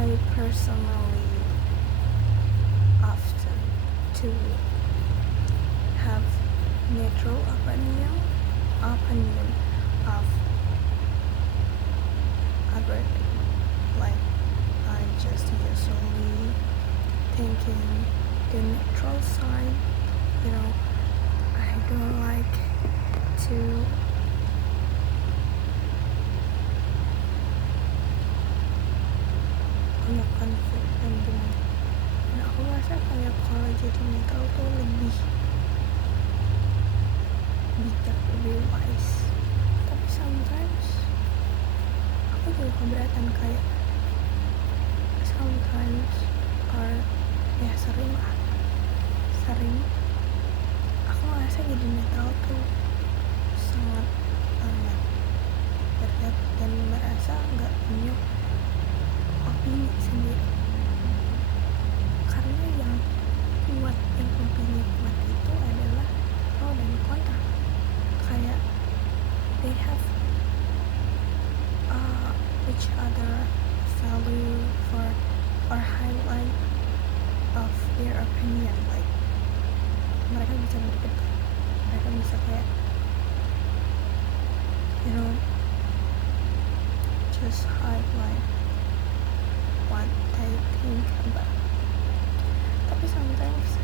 I personally often to have neutral opinion of everything. Like I just usually thinking the neutral side. I don't like to punya konflik dan gimana. Dan aku rasa kayak kalau jadi netral tuh lebih bijak, lebih wise. Tapi sometimes aku juga keberatan kayak sometimes or ya sering aku ngerasa jadi netral tuh sangat berat dan merasa nggak punya opini sendiri, karena yang opini kuat itu adalah pro dan kontra. Kayak they have each other value for or highlight of their opinion. Like mereka bisa berdebat, mereka bisa kayak just highlight what they think about. Tapi sometimes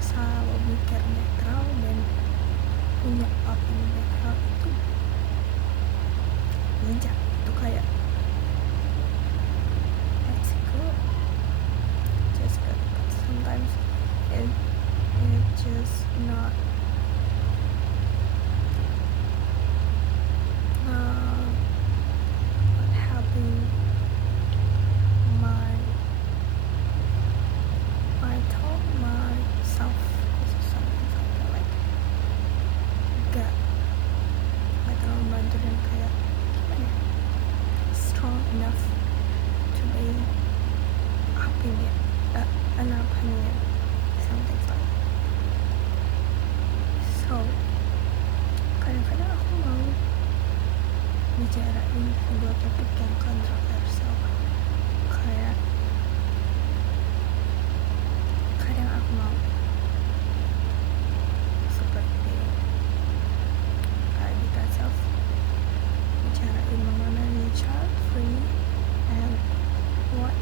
selalu mikir netral dan punya opini netral itu bijak. Itu kayak it's good, just good, but sometimes it just not helping myself. Something like gak terlalu bantu dan kayak gimana ya, strong enough to be an opinion, something like that. So kadang-kadang aku mau bicarain sebuah topik yang kontroversial. Kayak kadang aku mau seperti Adita Self bicarain mengenai child free and what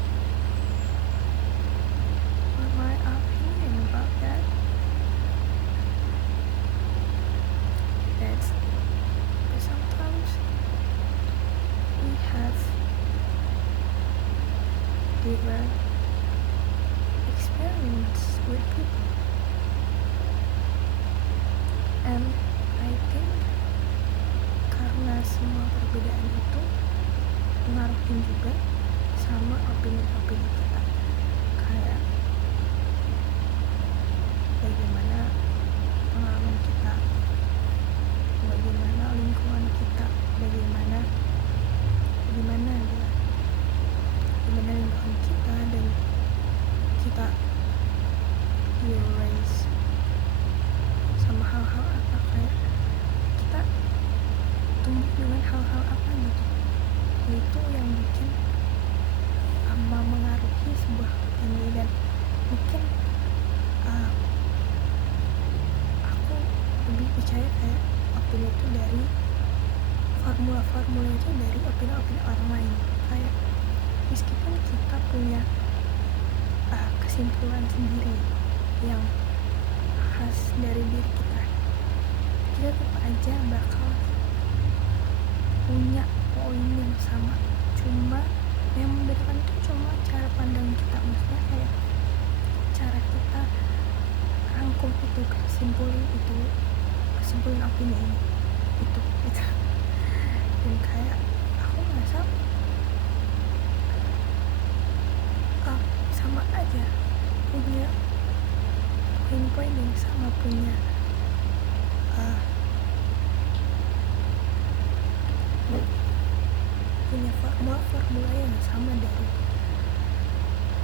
my opinion about that. But sometimes we have different experience with people, and I think karena semua perbedaan itu ngaruhin juga sama opini-opini kita. Kayak bagaimana pengalaman kita, bagaimana lingkungan kita, bagaimana lingkungan kita, dan kita raise sama hal-hal apa, kayak kita tumbuh dengan hal-hal apa gitu. Itu yang bikin mengaruhi sebuah opini. Dan mungkin aku lebih percaya kayak opini itu dari formula itu dari opini orang lain. Kayak meskipun kita punya kesimpulan sendiri yang khas dari diri kita tetap aja bakal punya poin yang sama. Cuma yang membedakan itu cuma cara pandang kita, maksudnya kayak cara kita rangkum itu, kesimpulan opini ini itu. Dan kayak aku ngerasa sama aja punya poin-poin yang sama, punya formula yang sama dari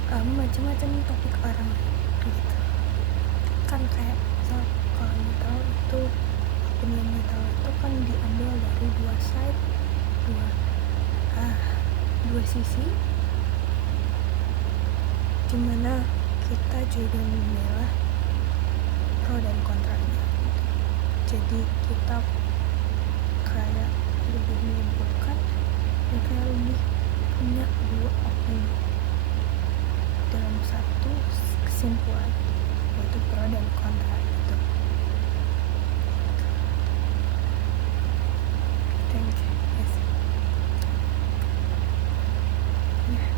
macam-macam topik orang gitu kan. Kayak misal kalau netral itu, opini netral itu kan diambil dari dua side, dua sisi, dimana kita juga memilah pro dan kontranya. Jadi kita kayak lebih menyimpulkan dan kayak lebih punya dua opini dalam satu kesimpulan, yaitu pro dan kontra itu. Thank you. Yes. Yeah.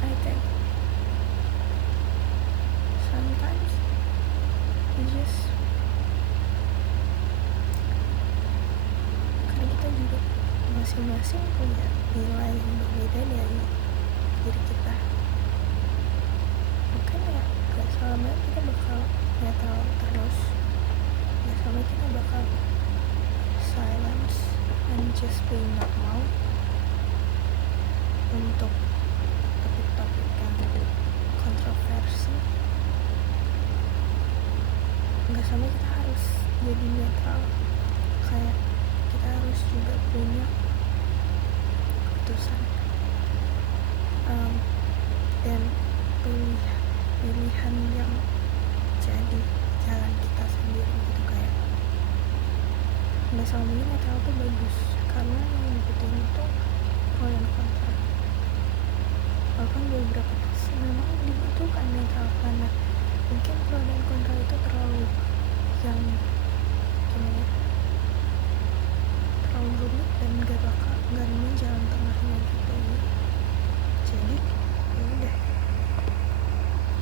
I think sometimes we just, karena kita juga masing-masing punya nilai yang berbeda dari diri kita. Mungkin ya gak selamanya kita bakal netral terus, gak selamanya kita bakal silence and just be normal untuk topik-topik yang kontroversi. Gak selamanya kita harus jadi netral, kayak kita harus juga punya keputusan dan pilihan yang jadi jalan kita sendiri gitu. Kayak nggak selamanya netral tuh bagus, karena yang ngikutin itu pro dan kontra. Walaupun beberapa kasus memang dibutuhkan netral, karena mungkin pro dan kontra itu terlalu yang gimana, terlalu rumit dan gak nemuin jalan tengahnya gitu. Jadi ya udah,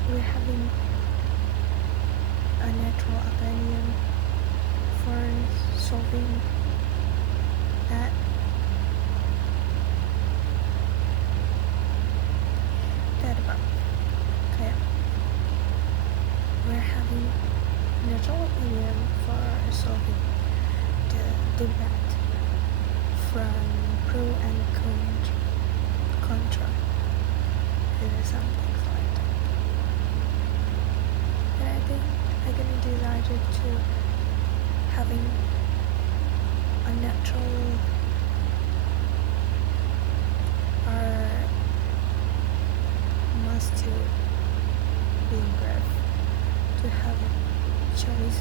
we're having a natural opinion for solving that. That about kayak we're having natural opinion for solving the debate from pro and contra. There is some things like that. And I think I gonna decided to having a natural or must to being brave to have a choice